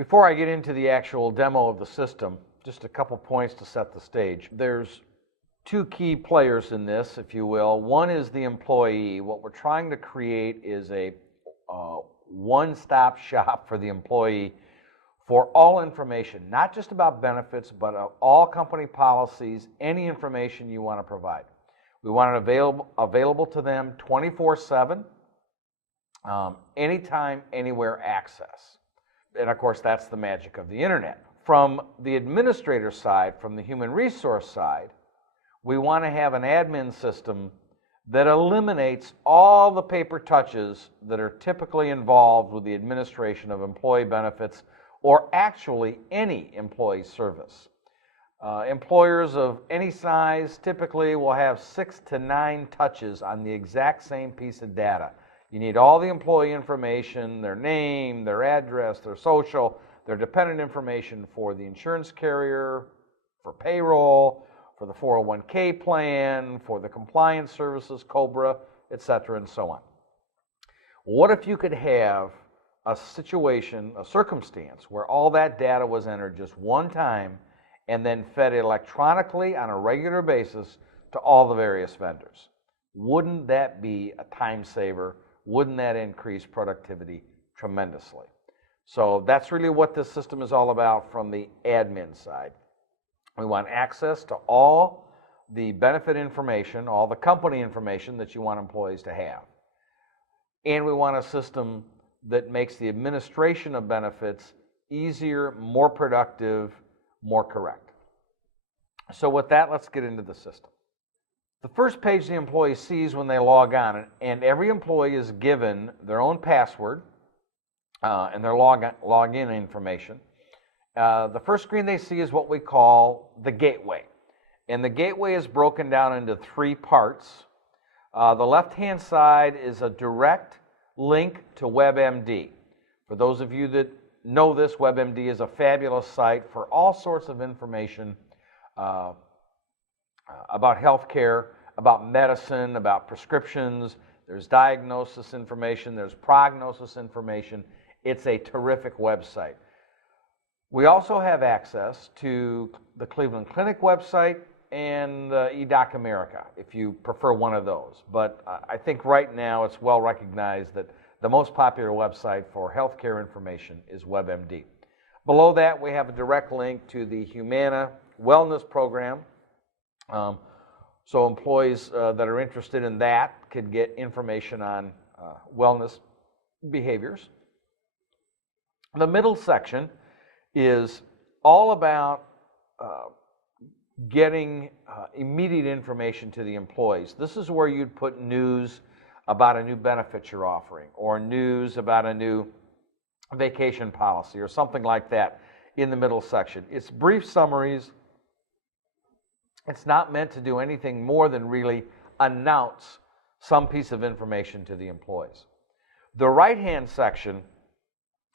Before I get into the actual demo of the system, just a couple points to set the stage. There's two key players in this, if you will. One is the employee. What we're trying to create is a one-stop shop for the employee for all information, not just about benefits, but all company policies, any information you want to provide. We want it available to them 24/7, anytime, anywhere access. And of course, that's the magic of the internet. From the administrator side, from the human resource side, we want to have an admin system that eliminates all the paper touches that are typically involved with the administration of employee benefits or actually any employee service. Employers of any size typically will have 6 to 9 touches on the exact same piece of data. You need all the employee information, their name, their address, their social, their dependent information for the insurance carrier, for payroll, for the 401k plan, for the compliance services, COBRA, etc., and so on. What if you could have a situation, a circumstance, where all that data was entered just one time and then fed electronically on a regular basis to all the various vendors? Wouldn't that be a time saver? Wouldn't that increase productivity tremendously? So that's really what this system is all about from the admin side. We want access to all the benefit information, all the company information that you want employees to have. And we want a system that makes the administration of benefits easier, more productive, more correct. So with that, let's get into the system. The first page the employee sees when they log on, and every employee is given their own password and their login information. The first screen they see is what we call the gateway. And the gateway is broken down into 3 parts. The left-hand side is a direct link to WebMD. For those of you that know this, WebMD is a fabulous site for all sorts of information about healthcare, about medicine, about prescriptions. There's diagnosis information, there's prognosis information. It's a terrific website. We also have access to the Cleveland Clinic website and eDoc America, if you prefer one of those. But I think right now it's well recognized that the most popular website for healthcare information is WebMD. Below that, we have a direct link to the Humana Wellness Program. So employees that are interested in that could get information on wellness behaviors. The middle section is all about getting immediate information to the employees. This is where you'd put news about a new benefit you're offering, or news about a new vacation policy, or something like that in the middle section. It's brief summaries. It's not meant to do anything more than really announce some piece of information to the employees. The right-hand section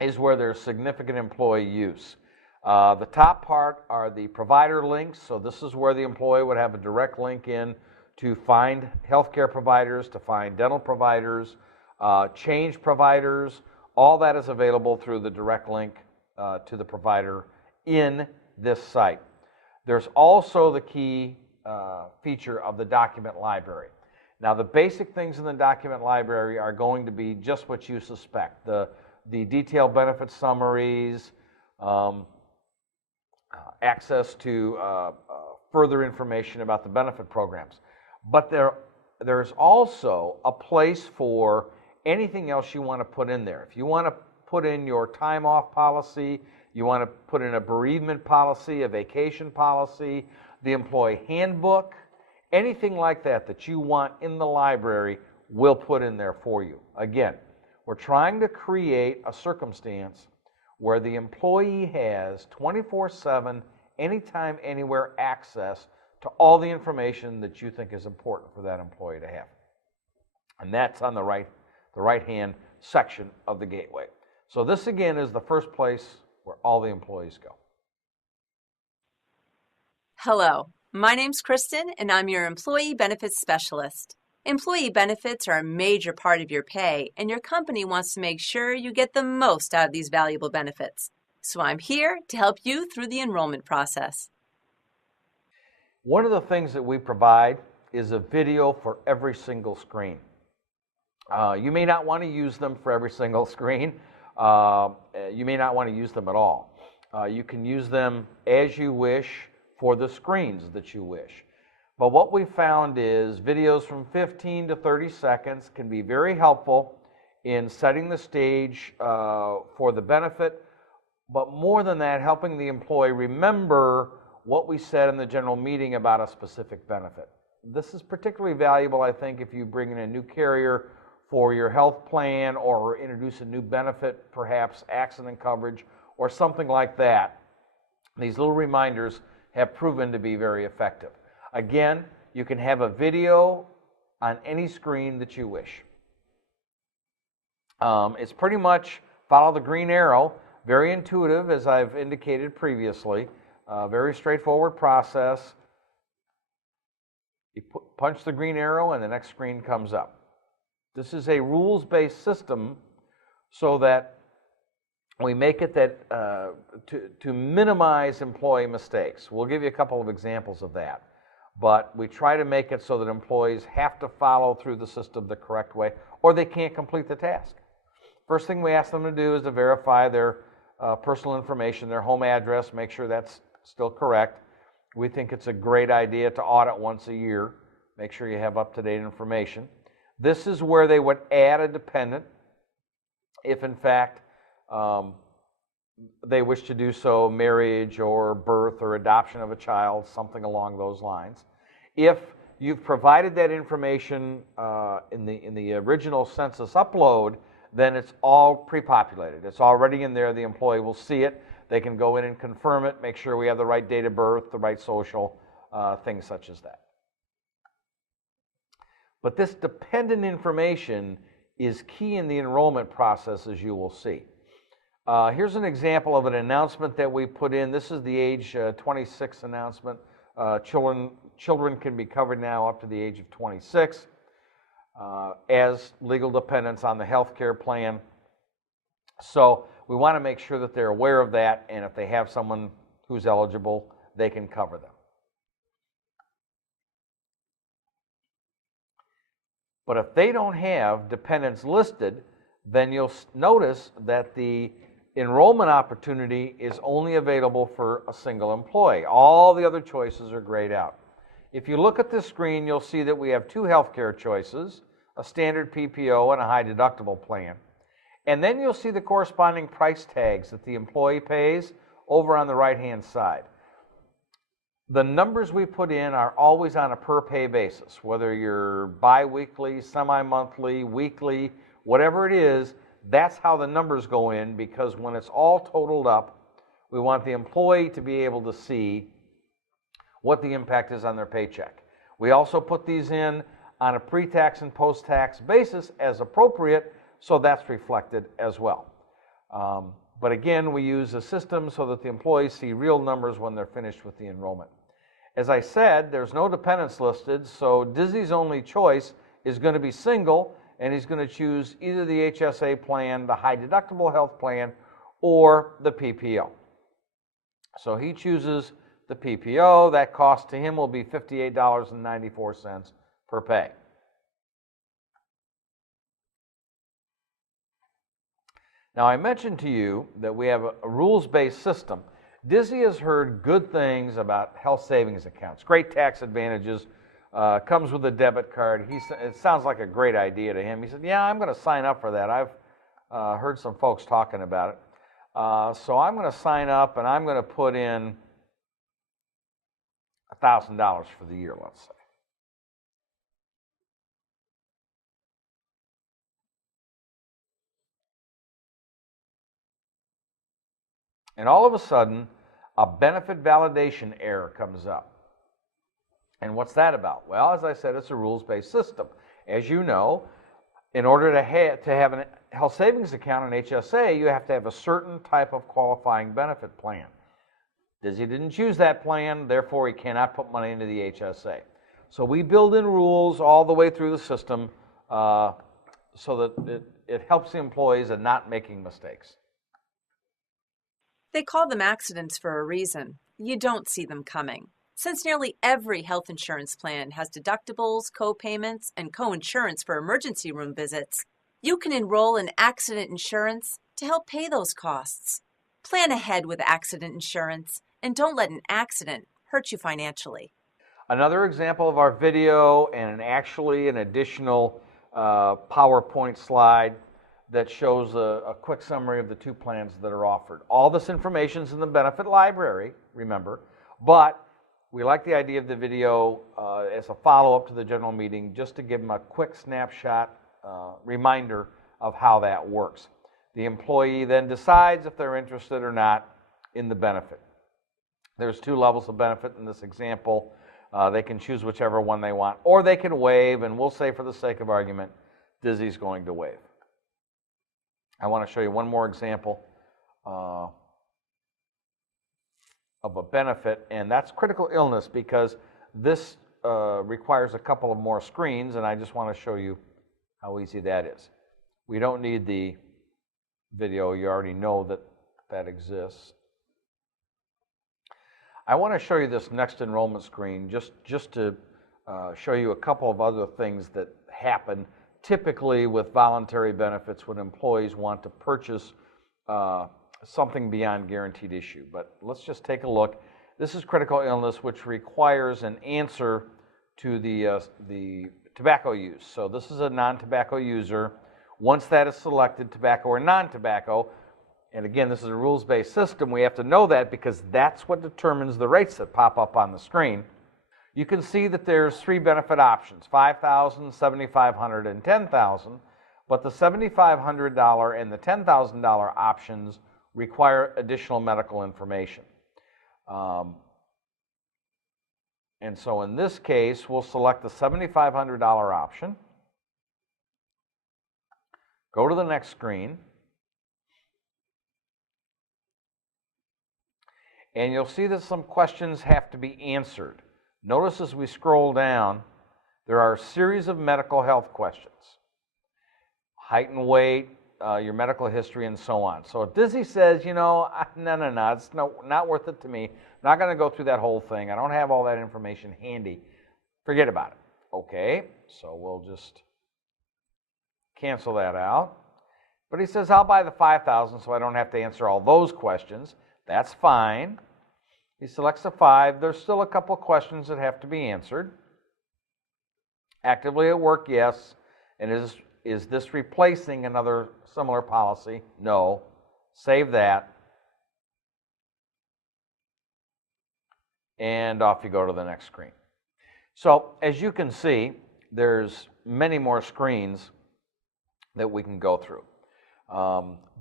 is where there's significant employee use. The top part are the provider links, so this is where the employee would have a direct link in to find healthcare providers, to find dental providers, change providers. All that is available through the direct link to the provider in this site. There's also the key feature of the document library. Now, the basic things in the document library are going to be just what you suspect. The detailed benefit summaries, access to further information about the benefit programs. But there's also a place for anything else you want to put in there. If you want to put in your time off policy, you want to put in a bereavement policy, a vacation policy, the employee handbook, anything like that that you want in the library, we'll put in there for you. Again, we're trying to create a circumstance where the employee has 24/7, anytime, anywhere access to all the information that you think is important for that employee to have. And that's on the right-hand section of the gateway. So this, again, is the first place where all the employees go. Hello, my name's Kristen, and I'm your Employee Benefits Specialist. Employee benefits are a major part of your pay, and your company wants to make sure you get the most out of these valuable benefits. So I'm here to help you through the enrollment process. One of the things that we provide is a video for every single screen. You may not want to use them for every single screen. You may not want to use them at all. You can use them as you wish for the screens that you wish. But what we found is videos from 15 to 30 seconds can be very helpful in setting the stage for the benefit, but more than that, helping the employee remember what we said in the general meeting about a specific benefit. This is particularly valuable, I think, if you bring in a new carrier for your health plan or introduce a new benefit, perhaps accident coverage or something like that. These little reminders have proven to be very effective. Again, you can have a video on any screen that you wish. It's pretty much follow the green arrow, very intuitive, as I've indicated previously, very straightforward process. You punch the green arrow and the next screen comes up. This is a rules-based system so that we make it that to minimize employee mistakes. We'll give you a couple of examples of that. But we try to make it so that employees have to follow through the system the correct way or they can't complete the task. First thing we ask them to do is to verify their personal information, their home address, make sure that's still correct. We think it's a great idea to audit once a year. Make sure you have up-to-date information. This is where they would add a dependent if, in fact, they wish to do so, marriage or birth or adoption of a child, something along those lines. If you've provided that information in the original census upload, then it's all pre-populated. It's already in there. The employee will see it. They can go in and confirm it, make sure we have the right date of birth, the right social, things such as that. But this dependent information is key in the enrollment process, as you will see. Here's an example of an announcement that we put in. This is the age 26 announcement. Children can be covered now up to the age of 26 as legal dependents on the health care plan. So we want to make sure that they're aware of that, and if they have someone who's eligible, they can cover them. But if they don't have dependents listed, then you'll notice that the enrollment opportunity is only available for a single employee. All the other choices are grayed out. If you look at this screen, you'll see that we have two healthcare choices, a standard PPO and a high deductible plan. And then you'll see the corresponding price tags that the employee pays over on the right-hand side. The numbers we put in are always on a per-pay basis, whether you're bi-weekly, semi-monthly, weekly, whatever it is, that's how the numbers go in, because when it's all totaled up, we want the employee to be able to see what the impact is on their paycheck. We also put these in on a pre-tax and post-tax basis as appropriate, so that's reflected as well. But again, we use a system so that the employees see real numbers when they're finished with the enrollment. As I said, there's no dependents listed, so Dizzy's only choice is going to be single, and he's going to choose either the HSA plan, the high deductible health plan, or the PPO. So he chooses the PPO. That cost to him will be $58.94 per pay. Now, I mentioned to you that we have a rules-based system. Dizzy has heard good things about health savings accounts, great tax advantages, comes with a debit card. It sounds like a great idea to him. He said, yeah, I'm going to sign up for that. I've heard some folks talking about it. So I'm going to sign up, and I'm going to put in $1,000 for the year, let's say. And all of a sudden, a benefit validation error comes up. And what's that about? Well, as I said, it's a rules-based system. As you know, in order to have a health savings account in HSA, you have to have a certain type of qualifying benefit plan. Dizzy didn't choose that plan, therefore he cannot put money into the HSA. So we build in rules all the way through the system so that it helps the employees in not making mistakes. They call them accidents for a reason. You don't see them coming. Since nearly every health insurance plan has deductibles, co-payments, and co-insurance for emergency room visits, you can enroll in accident insurance to help pay those costs. Plan ahead with accident insurance and don't let an accident hurt you financially. Another example of our video and actually an additional PowerPoint slide that shows a quick summary of the two plans that are offered. All this information is in the benefit library, remember, but we like the idea of the video as a follow-up to the general meeting, just to give them a quick snapshot reminder of how that works. The employee then decides if they're interested or not in the benefit. There's two levels of benefit in this example. They can choose whichever one they want, or they can waive, and we'll say for the sake of argument, Dizzy's going to waive. I want to show you one more example of a benefit, and that's critical illness, because this requires a couple of more screens, and I just want to show you how easy that is. We don't need the video. You already know that that exists. I want to show you this next enrollment screen just to show you a couple of other things that happen typically with voluntary benefits when employees want to purchase something beyond guaranteed issue. But let's just take a look. This is critical illness, which requires an answer to the tobacco use. So this is a non-tobacco user. Once that is selected, tobacco or non-tobacco, and again, this is a rules-based system, we have to know that because that's what determines the rates that pop up on the screen. You can see that there's three benefit options, $5,000, $7,500, and $10,000, but the $7,500 and the $10,000 options require additional medical information. And so in this case, we'll select the $7,500 option, go to the next screen, and you'll see that some questions have to be answered. Notice as we scroll down, there are a series of medical health questions. Height and weight, your medical history, and so on. So if Dizzy says, you know, no, it's not worth it to me, I'm not going to go through that whole thing, I don't have all that information handy, forget about it. Okay, so we'll just cancel that out. But he says, I'll buy the $5,000 so I don't have to answer all those questions. That's fine. He selects the 5. There's still a couple of questions that have to be answered. Actively at work, yes. And is this replacing another similar policy? No. Save that. And off you go to the next screen. So as you can see, there's many more screens that we can go through.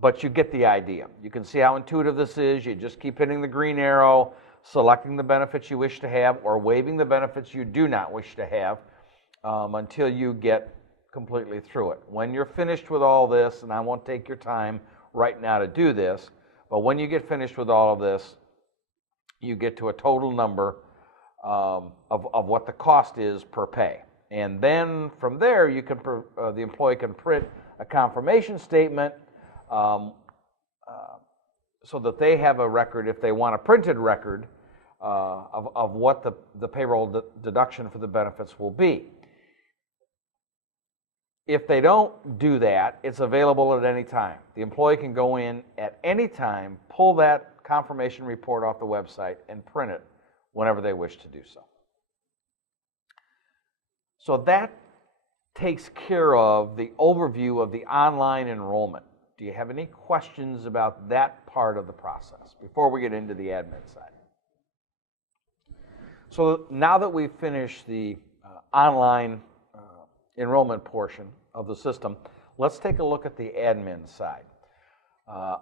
But you get the idea. You can see how intuitive this is. You just keep hitting the green arrow, selecting the benefits you wish to have, or waiving the benefits you do not wish to have until you get completely through it. When you're finished with all this, and I won't take your time right now to do this, but when you get finished with all of this, you get to a total number of what the cost is per pay. And then from there, you can the employee can print a confirmation statement so that they have a record, if they want a printed record, of what the payroll deduction for the benefits will be. If they don't do that, it's available at any time. The employee can go in at any time, pull that confirmation report off the website, and print it whenever they wish to do so. So that takes care of the overview of the online enrollment. Do you have any questions about that part of the process before we get into the admin side? So now that we've finished the online enrollment portion of the system, let's take a look at the admin side.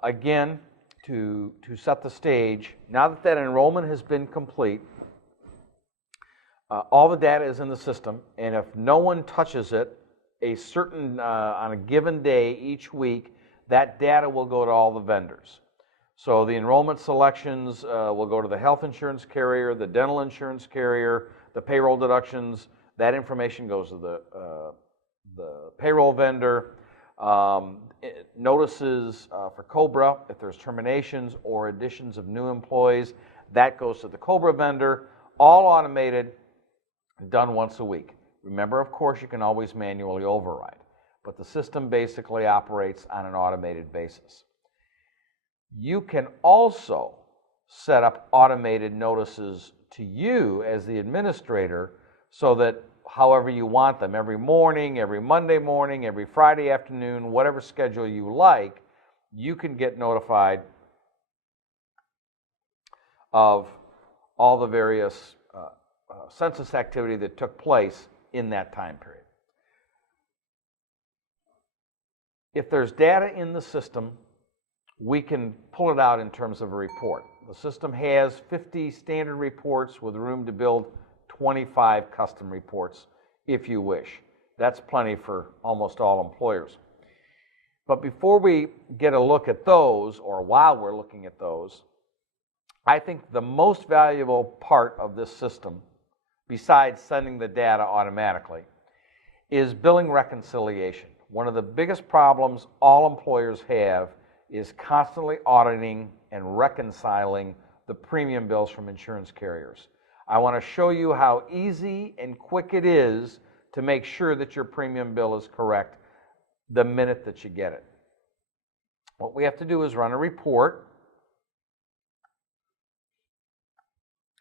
Again, to set the stage, now that that enrollment has been complete, all the data is in the system, and if no one touches it, on a given day each week, that data will go to all the vendors. So the enrollment selections will go to the health insurance carrier, the dental insurance carrier, the payroll deductions. That information goes to the payroll vendor. Notices for COBRA, if there's terminations or additions of new employees, that goes to the COBRA vendor, all automated, done once a week. Remember, of course, you can always manually override, but the system basically operates on an automated basis. You can also set up automated notices to you as the administrator so that however you want them, every morning, every Monday morning, every Friday afternoon, whatever schedule you like, you can get notified of all the various census activity that took place in that time period. If there's data in the system, we can pull it out in terms of a report. The system has 50 standard reports with room to build 25 custom reports if you wish. That's plenty for almost all employers. But before we get a look at those, or while we're looking at those, I think the most valuable part of this system, besides sending the data automatically, is billing reconciliation. One of the biggest problems all employers have is constantly auditing and reconciling the premium bills from insurance carriers. I want to show you how easy and quick it is to make sure that your premium bill is correct the minute that you get it. What we have to do is run a report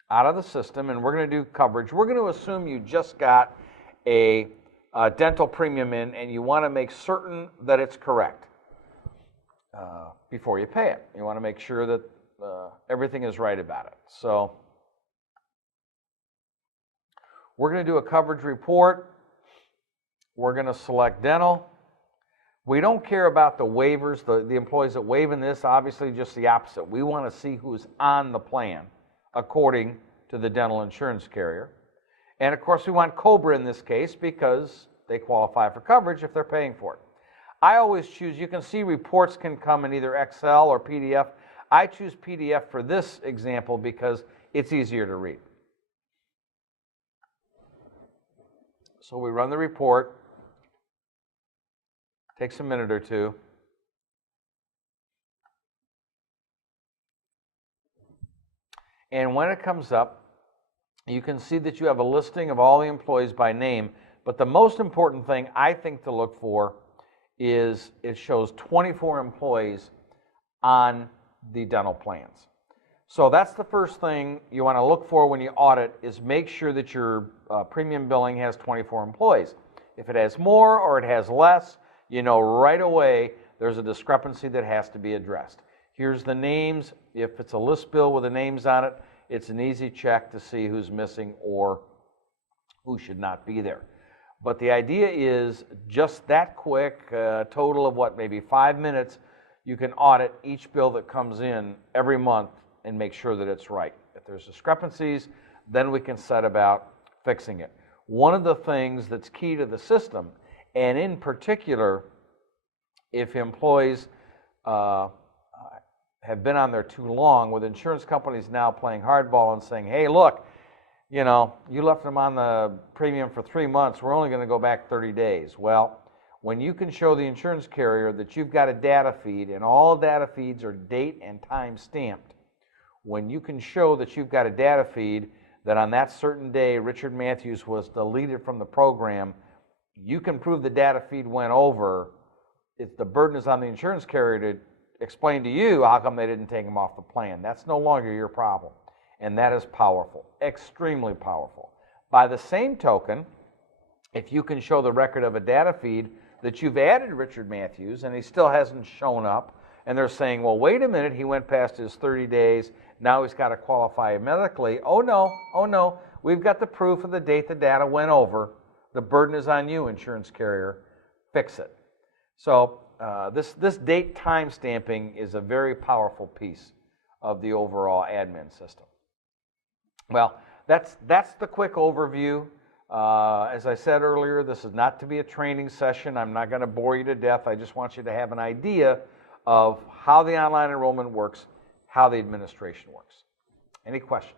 out of the system, and we're going to do coverage. We're going to assume you just got a dental premium in and you want to make certain that it's correct before you pay it. You want to make sure that everything is right about it. So we're going to do a coverage report. We're going to select dental. We don't care about the waivers, the employees that waive in this, obviously just the opposite. We want to see who's on the plan according to the dental insurance carrier. And of course we want COBRA in this case because they qualify for coverage if they're paying for it. I always choose, you can see reports can come in either Excel or PDF. I choose PDF for this example because it's easier to read. So we run the report. Takes a minute or two. And when it comes up, you can see that you have a listing of all the employees by name, but the most important thing I think to look for is it shows 24 employees on the dental plans. So that's the first thing you want to look for when you audit, is make sure that your premium billing has 24 employees. If it has more or it has less, you know right away there's a discrepancy that has to be addressed. Here's the names. If it's a list bill with the names on it, it's an easy check to see who's missing or who should not be there. But the idea is just that quick, total of what, maybe 5 minutes, you can audit each bill that comes in every month and make sure that it's right. If there's discrepancies, then we can set about fixing it. One of the things that's key to the system, and in particular, if employees have been on there too long, with insurance companies now playing hardball and saying, hey, look, you know, you left them on the premium for 3 months, we're only going to go back 30 days. Well, when you can show the insurance carrier that you've got a data feed, and all data feeds are date and time stamped, when you can show that you've got a data feed that on that certain day Richard Matthews was deleted from the program, you can prove the data feed went over. The burden is on the insurance carrier to explain to you how come they didn't take him off the plan. That's no longer your problem. And that is powerful, extremely powerful. By the same token, if you can show the record of a data feed that you've added Richard Matthews and he still hasn't shown up, and they're saying, well, wait a minute, he went past his 30 days, now he's got to qualify medically. Oh no, we've got the proof of the date the data went over. The burden is on you, insurance carrier. Fix it. So this date time stamping is a very powerful piece of the overall admin system. Well, that's the quick overview. As I said earlier, this is not to be a training session. I'm not going to bore you to death. I just want you to have an idea of how the online enrollment works, how the administration works. Any questions?